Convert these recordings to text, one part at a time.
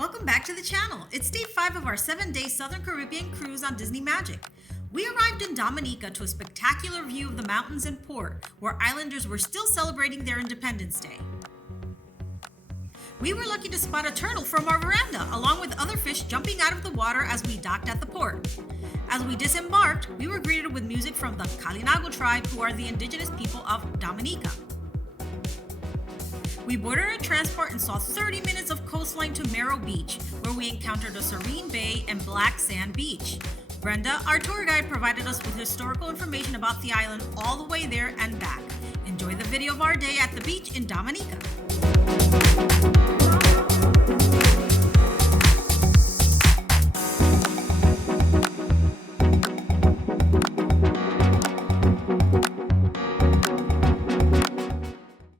Welcome back to the channel. It's day 5 of our 7-day Southern Caribbean cruise on Disney Magic. We arrived in Dominica to a spectacular view of the mountains and port, where islanders were still celebrating their Independence Day. We were lucky to spot a turtle from our veranda, along with other fish jumping out of the water as we docked at the port. As we disembarked, we were greeted with music from the Kalinago tribe, who are the indigenous people of Dominica. We boarded a transport and saw 30 minutes of coastline to Mero Beach, where we encountered a serene bay and black sand beach. Brenda, our tour guide, provided us with historical information about the island all the way there and back. Enjoy the video of our day at the beach in Dominica.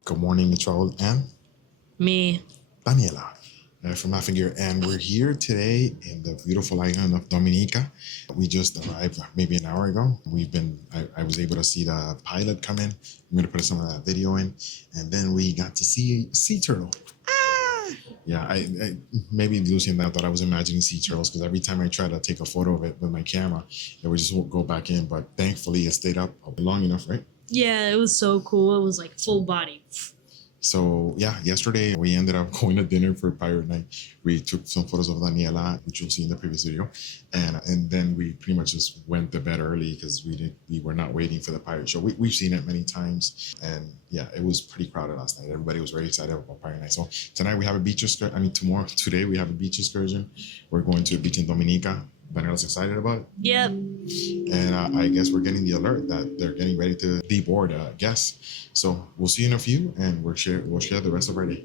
Good morning, it's Raúl and me, Daniela from Laughandgear, and we're here today in the beautiful island of Dominica. We just arrived maybe an hour ago. I was able to see the pilot come in. I'm going to put some of that video in, and then we got to see a sea turtle. Yeah, I maybe Lucy and I thought I was imagining sea turtles, because every time I try to take a photo of it with my camera, it would just go back in. But thankfully, it stayed up long enough, right? yeah, it was so cool. It was like full body. So yeah, yesterday we ended up going to dinner for Pirate Night. We took some photos of Daniela, which you'll see in the previous video, and then we pretty much just went to bed early because we were not waiting for the pirate show. We've seen it many times, and yeah, it was pretty crowded last night. Everybody was very excited about Pirate Night. So tonight we have a beach excursion. Today we have a beach excursion. We're going to a beach in Dominica. Daniela's excited about it. Yep. And I guess we're getting the alert that they're getting ready to deboard guests. So we'll see you in a few, and we'll share the rest of our day.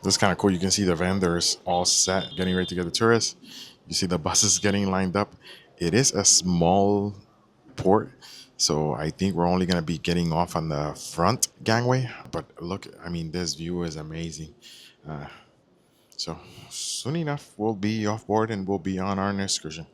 That's kind of cool. You can see the vendors all set, getting ready to get the tourists. You see the buses getting lined up. It is a small port, so I think we're only going to be getting off on the front gangway. But look, I mean, this view is amazing. So soon enough, we'll be off board and we'll be on our excursion.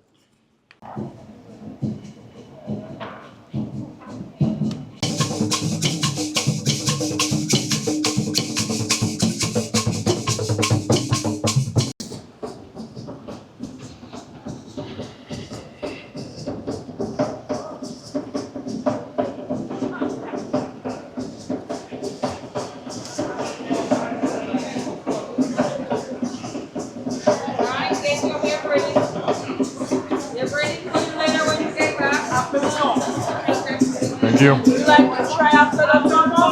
Thank you. Would you like to try after the turtle?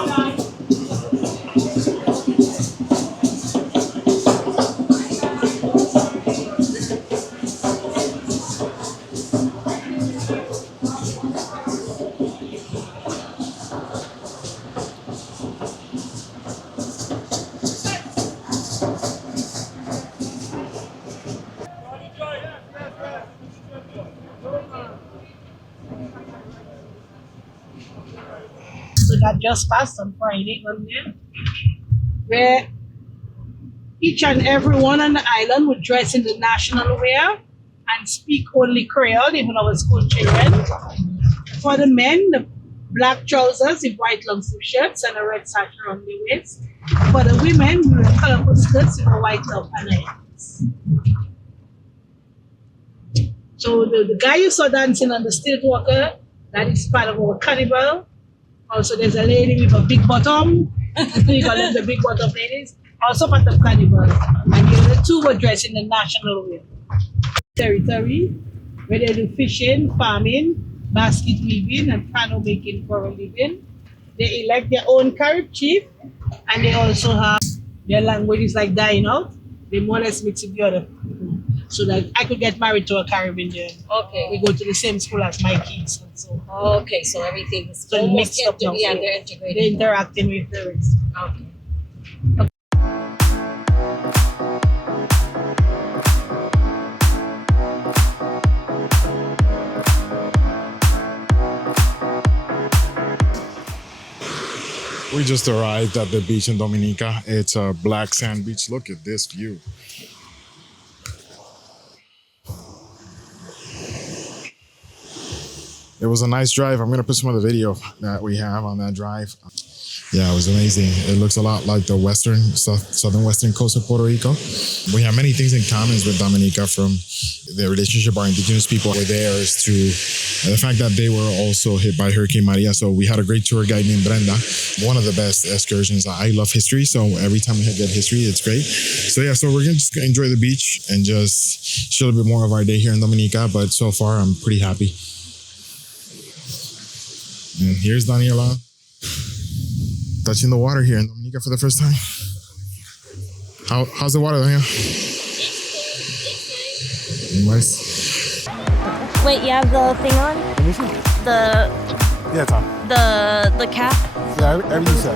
So that just passed on Friday, wasn't it? Where each and every one on the island would dress in the national wear and speak only Creole, even our school children. For the men, the black trousers with white long sleeve shirts and a red sash around the waist. For the women, we wear colorful skirts with a white top and a heels. So the guy you saw dancing on the stilt walker, that is part of our carnival. Also, there's a lady with a big bottom. We call them the big bottom ladies. Also part of carnival. And the other two were dressed in the national wear. Territory, where they do fishing, farming, basket weaving, and canoe making for a living. They elect their own Carib chief, and they also have their language is like dying out. They more or less mix it together. So that I could get married to a Caribbean. Okay. We go to the same school as my kids. And so Okay, so everything's So almost mixed up now. yeah, they're integrated. they're interacting with the rest. Okay. We just arrived at the beach in Dominica. It's a black sand beach. Look at this view. It was a nice drive. I'm gonna put some of the video that we have on that drive. Yeah, it was amazing. It looks a lot like the southern western coast of Puerto Rico. We have many things in common with Dominica, from the relationship our indigenous people were there to the fact that they were also hit by Hurricane Maria. So we had a great tour guide named Brenda, one of the best excursions. I love history, so every time we get history, it's great. So yeah, so we're gonna just enjoy the beach and just show a bit more of our day here in Dominica. But so far, I'm pretty happy. And here's Daniela touching the water here in Dominica for the first time. How's the water, Daniela? Nice. Wait, you have the thing on? Let me see. Yeah, it's on. The cap? Yeah, everything's set.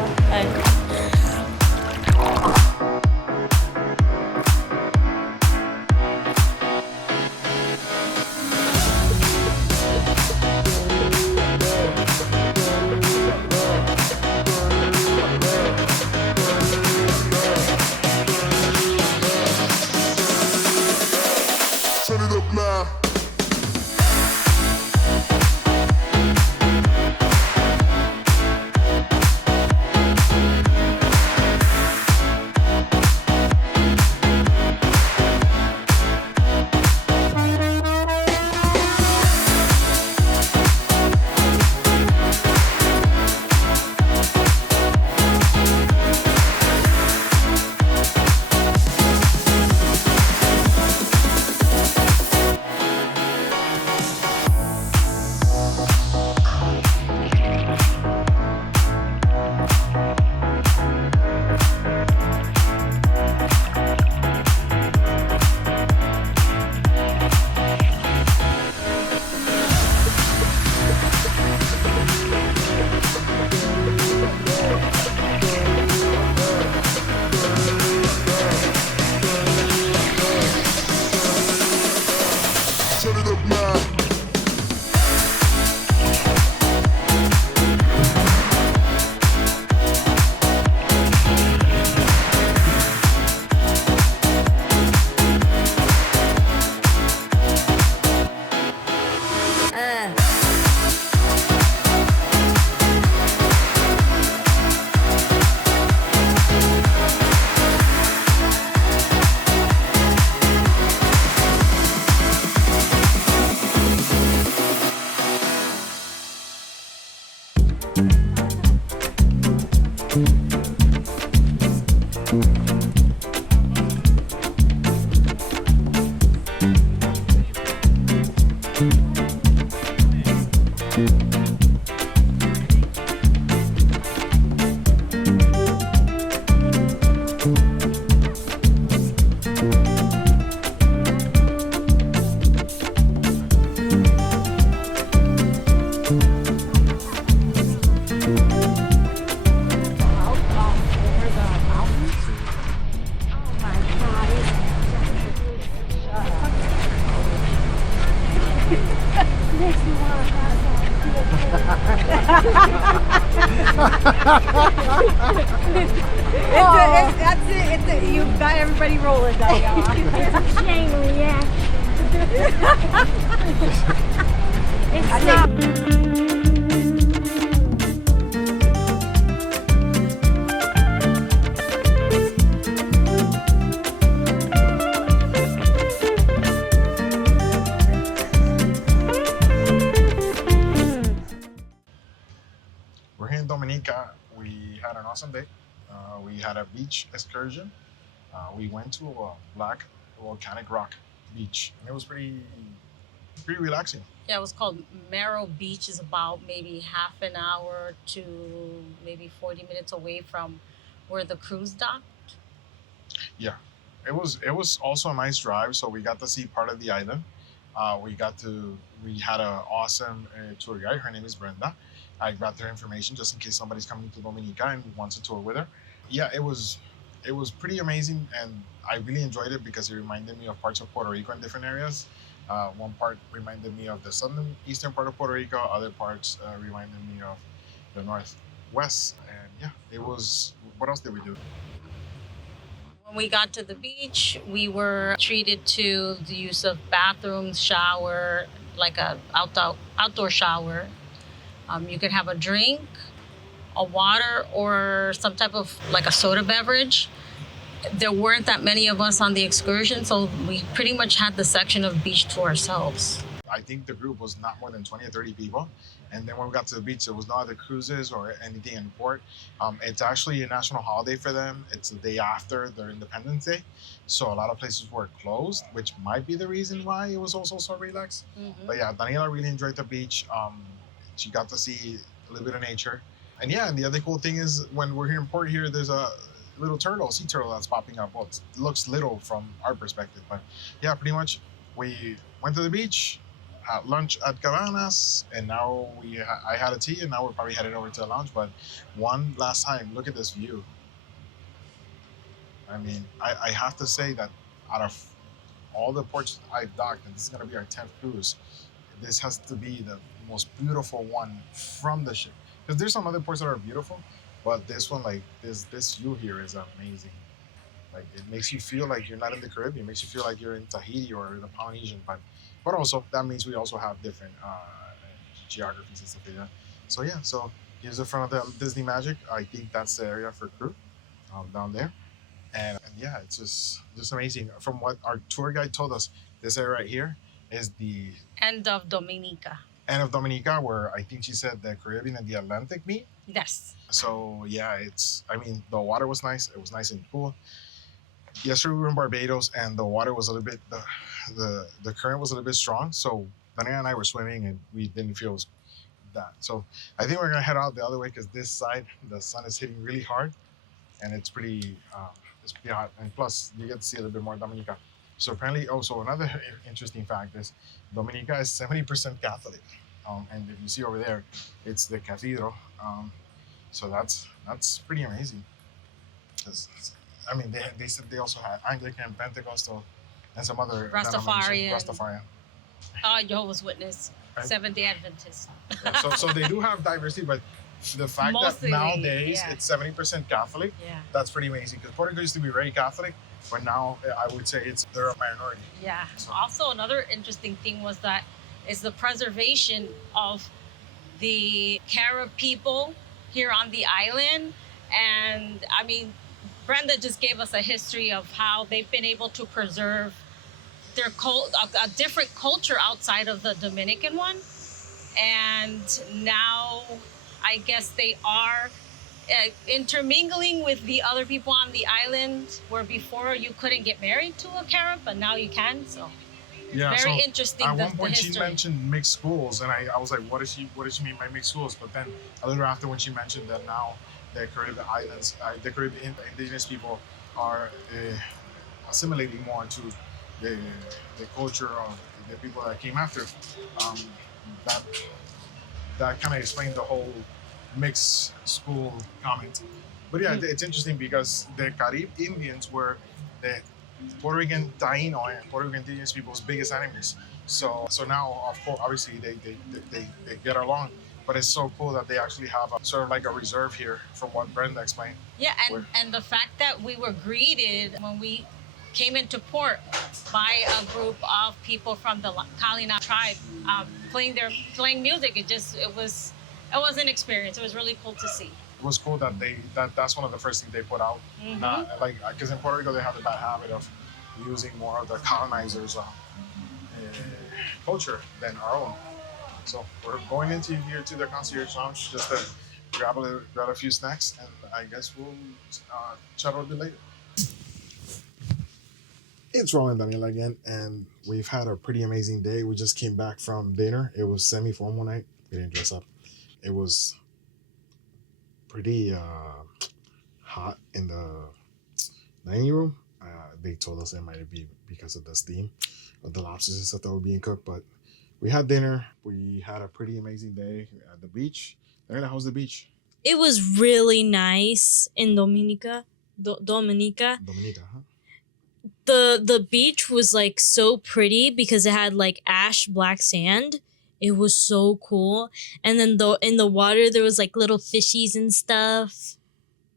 Okay. That's it. You've got everybody rolling, Daniela. It's a chain reaction. It's not. We're here in Dominica. We had an awesome day. We had a beach excursion. We went to a black volcanic rock beach, and it was pretty relaxing. Yeah, it was called Mero Beach. Is about maybe half an hour to maybe 40 minutes away from where the cruise docked. Yeah, it was also a nice drive. So we got to see part of the island. We had an awesome tour guide. Her name is Brenda. I got their information just in case somebody's coming to Dominica and wants a tour with her. Yeah, it was pretty amazing, and I really enjoyed it because it reminded me of parts of Puerto Rico in different areas. One part reminded me of the southern eastern part of Puerto Rico. Other parts reminded me of the northwest. And yeah, it was. What else did we do? When we got to the beach, we were treated to the use of bathrooms, shower, like a outdoor shower. You could have a drink, a water, or some type of like a soda beverage. There weren't that many of us on the excursion, so we pretty much had the section of beach to ourselves. I think the group was not more than 20 or 30 people. And then when we got to the beach, there was no other cruises or anything in port. It's actually a national holiday for them. It's the day after their Independence Day. So a lot of places were closed, which might be the reason why it was also so relaxed. Mm-hmm. But yeah, Daniela really enjoyed the beach. She got to see a little bit of nature. And yeah, and the other cool thing is when we're here in port here, there's a little sea turtle that's popping up. Well, it looks little from our perspective, but yeah, pretty much we went to the beach, had lunch at Cabanas, and now I had a tea, and now we're probably headed over to the lounge. But one last time, look at this view. I mean, I have to say that out of all the ports I've docked, and this is going to be our 10th cruise, this has to be the most beautiful one from the ship. Because there's some other ports that are beautiful, but this one, like this view here is amazing. Like it makes you feel like you're not in the Caribbean. It makes you feel like you're in Tahiti or the Polynesian. But also that means we also have different geographies and stuff like that. So yeah, so here's the front of the Disney Magic. I think that's the area for crew down there. And yeah, it's just amazing. From what our tour guide told us, this area right here is the end of Dominica. End of Dominica, where I think she said the Caribbean and the Atlantic meet. Yes. So yeah, the water was nice. It was nice and cool. Yesterday we were in Barbados, and the water was a little bit, the current was a little bit strong. So Daniela and I were swimming, and we didn't feel that. So I think we're gonna head out the other way because this side the sun is hitting really hard, and it's pretty hot. And plus you get to see a little bit more Dominica. So apparently, also another interesting fact is Dominica is 70% Catholic, and if you see over there, it's the cathedral. So that's pretty amazing. I mean, they said they also had Anglican, Pentecostal, and some other Rastafarian. Jehovah's Witness, right? Seventh-day Adventist. Yeah, so they do have diversity, but the fact Mostly, that nowadays it's 70% Catholic, that's pretty amazing. Because Puerto Rico used to be very Catholic, but now I would say they're a minority. Yeah. So. Also, another interesting thing was that is the preservation of the Carib people here on the island. And I mean, Brenda just gave us a history of how they've been able to preserve their a different culture outside of the Dominican one. And now I guess they are intermingling with the other people on the island, where before you couldn't get married to a Carib, but now you can. So yeah, very interesting. At one point she mentioned mixed schools, and I was like, what does she mean by mixed schools? But then a little after, when she mentioned that now the Caribbean islands, the Caribbean indigenous people are assimilating more to the culture of the people that came after, that kind of explained the whole mixed school comment. But yeah, it's interesting because the Carib Indians were the Puerto Rican Taino and Puerto Rican indigenous people's biggest enemies. So now, of course, obviously they get along. But it's so cool that they actually have sort of like a reserve here, from what Brenda explained. Yeah, and the fact that we were greeted when we came into port by a group of people from the Kalina tribe playing music. It was an experience. It was really cool to see. It was cool that that's one of the first things they put out. Mm-hmm. Because in Puerto Rico they have the bad habit of using more of the colonizers' culture than our own. So we're going into here to the concierge lounge just to grab a few snacks, and I guess we'll chat a little bit later. It's Raúl and Daniela again, and we've had a pretty amazing day. We just came back from dinner. It was semi-formal night. We didn't dress up. It was pretty hot in the dining room. They told us it might be because of the steam of the lobsters and stuff that were being cooked, but we had dinner. We had a pretty amazing day at the beach. Daniela, how's the beach? It was really nice in Dominica. Dominica. Dominica, huh? The beach was like so pretty because it had like ash black sand. It was so cool. And then in the water there was like little fishies and stuff.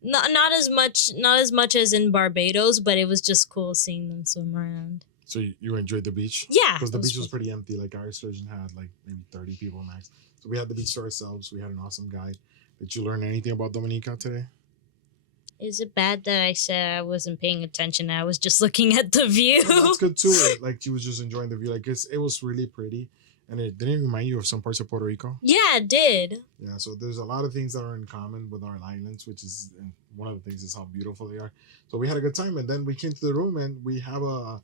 Not as much as in Barbados, but it was just cool seeing them swim around. So you enjoyed the beach? Yeah. Because the beach was pretty empty. Like our excursion had like maybe 30 people max. So we had the beach to ourselves. We had an awesome guide. Did you learn anything about Dominica today? Is it bad that I said I wasn't paying attention? I was just looking at the view. No, that's good too. Like she was just enjoying the view. Like it was really pretty. And it didn't remind you of some parts of Puerto Rico? Yeah, it did. Yeah, so there's a lot of things that are in common with our islands, which is one of the things is how beautiful they are. So we had a good time, and then we came to the room, and we have a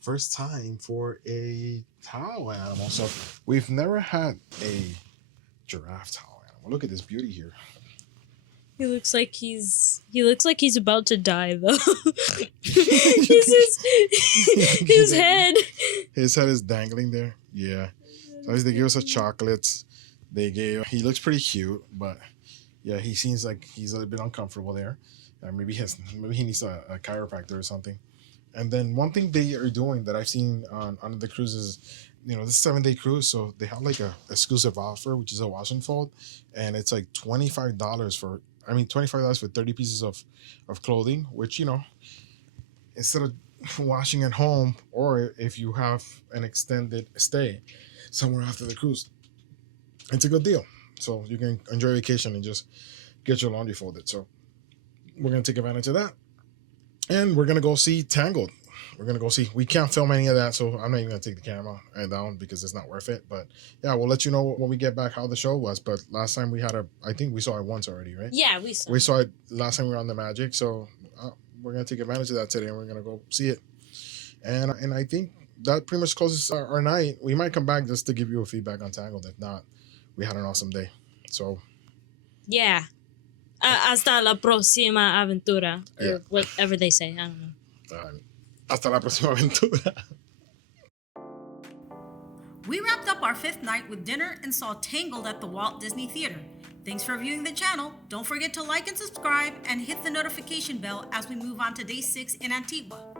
first time for a towel animal. So we've never had a giraffe towel animal. Look at this beauty here. He looks like he's about to die though. his head. His head is dangling there. Yeah. So they gave us a chocolates. He looks pretty cute, but yeah, he seems like he's a little bit uncomfortable there. Maybe he needs a chiropractor or something. And then one thing they are doing that I've seen on the cruises, this 7-day cruise, so they have like a exclusive offer, which is a wash and fold, and it's like $25 for 30 pieces of clothing, which, instead of washing at home, or if you have an extended stay somewhere after the cruise, it's a good deal. So you can enjoy vacation and just get your laundry folded. So we're going to take advantage of that. And we're going to go see Tangled. We can't film any of that, so I'm not even going to take the camera down because it's not worth it. But yeah, we'll let you know when we get back how the show was. But last time I think we saw it once already, right? Yeah, we saw it last time we were on the Magic. So we're going to take advantage of that today, and we're going to go see it. And I think that pretty much closes our night. We might come back just to give you a feedback on Tangled. If not, we had an awesome day. So yeah. Hasta la próxima aventura. Yeah. Or whatever they say. I don't know. Hasta la próxima aventura. We wrapped up our 5th night with dinner and saw Tangled at the Walt Disney Theater. Thanks for viewing the channel. Don't forget to like and subscribe and hit the notification bell as we move on to day 6 in Antigua.